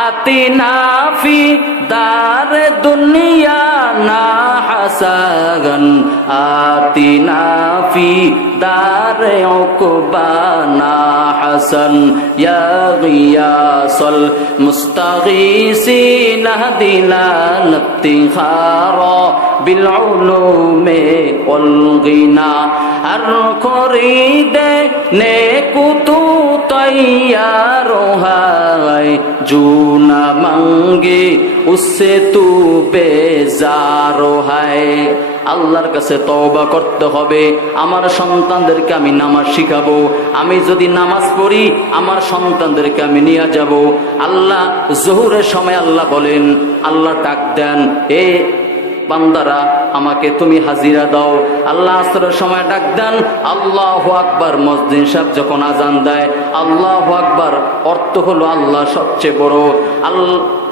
আতিনা ফি দার দুনিয়া না হাসান, আতিনা ফি দার উকবা না হাসান, ইয়া গিয়াসাল মুস্তাগীসিন হাদিনা ইফতিখারা বিল উলুমি ওয়াল গিনা। हर खरीदे नेकु तू तैयार है, जो न मांगे उससे तू बेजार है। আল্লাহর কাছে তওবা করতে হবে। আমার সন্তানদেরকে আমি নামাজ শিখাবো, আমি যদি নামাজ পড়ি আমার সন্তানদেরকে আমি নিয়ে যাব। আল্লাহ জোহরের সময় আল্লাহ বলেন, আল্লাহ ডাক দেন, এ বান্দারা আমাকে তুমি হাজিরা দাও। আল্লাহ আসরের সময় ডাক দেন, আল্লাহু আকবার। মুয়াজ্জিন সাহেব যখন আজান দেয় আল্লাহু আকবার অর্থ হলো আল্লাহ সবচেয়ে বড়।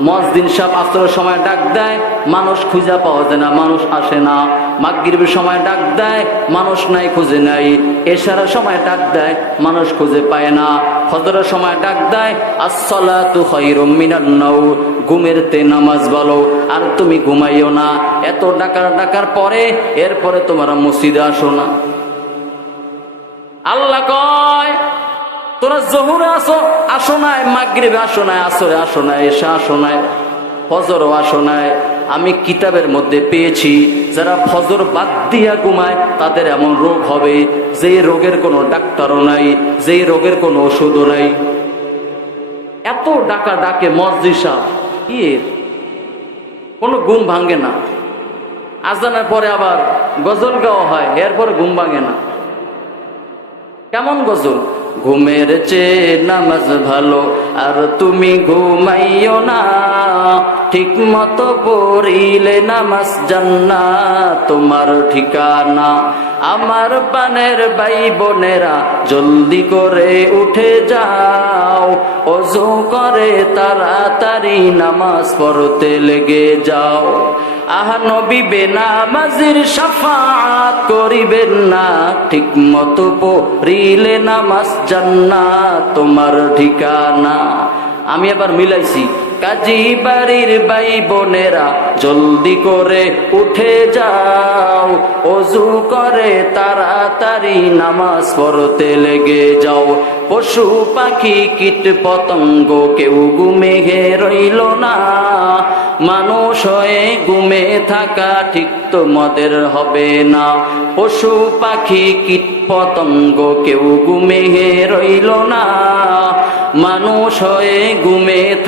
মুয়াজ্জিন সাহেব আসরের সময় ডাক দেয়, মানুষ খুঁজে পাওয়া যায় না, মানুষ আসে না। মাগরিবের সময় ডাক দেয়, মানুষ নাই, খুঁজে নাই। এশারের সময় ডাক দেয়, মানুষ খুঁজে পায় না। ফজরের সময় ডাক দেয়, আসসালাতু খায়রুম মিনান নাওম, ঘুমের তে নামাজ বলো, আর তুমি ঘুমাইও না। এত ডাকার পরে এরপরে তোমরা মসজিদে আসো না। আল্লাহ কয়, তোরা জোহরে আসো নাই, মাগরিবে আসো নাই, আসরে আসো নাই, এশা আসো নাই, ফজরও আসো নাই। আমি কিতাবের মধ্যে পেয়েছি যারা ফজর বাদ দিয়া ঘুমায় তাদের এমন রোগ হবে যে রোগের কোনো ডাক্তারও নাই, যে রোগের কোনো ওষুধও নাই। এত ডাকে মুয়াজ্জিন সাহেব, কি কোনো ঘুম ভাঙে না। আজানের পরে আবার গজল গাওয়া হয়, এরপরে ঘুম ভাঙে না। কেমন গজল? ঘুমের চেয়ে নামাজ ভালো, আর তুমি ঘুমাইও না, ঠিক মতো পড়িলে নামাজ জান্নাত তোমার ঠিকানা। আমার পানের ভাই বোনেরা জলদি করে উঠে যাও, ওযু করে তাড়াতাড়ি নামাজ পড়তে লেগে যাও। আহা নবী বেনামাজির শাফাআত করিবেন না, ঠিক মতো পড়িলে নামাজ জান্নাত তোমার ঠিকানা। আমি আবার মিলাইছি, কাজী বাড়ির ভাই বোনেরা জলদি করে উঠে যাও, ওযু করে তাড়াতাড়ি নামাজ পড়তে লেগে যাও। পশু পাখি কীট পতঙ্গ কেউ ঘুমে রইল না, মানুষ হয়ে ঘুমে থাকা ঠিক তোমাদের হবে না। পশু পাখি কীট পতঙ্গ কেউ ঘুমে রইল না, মানুষ হয়ে ঘুমে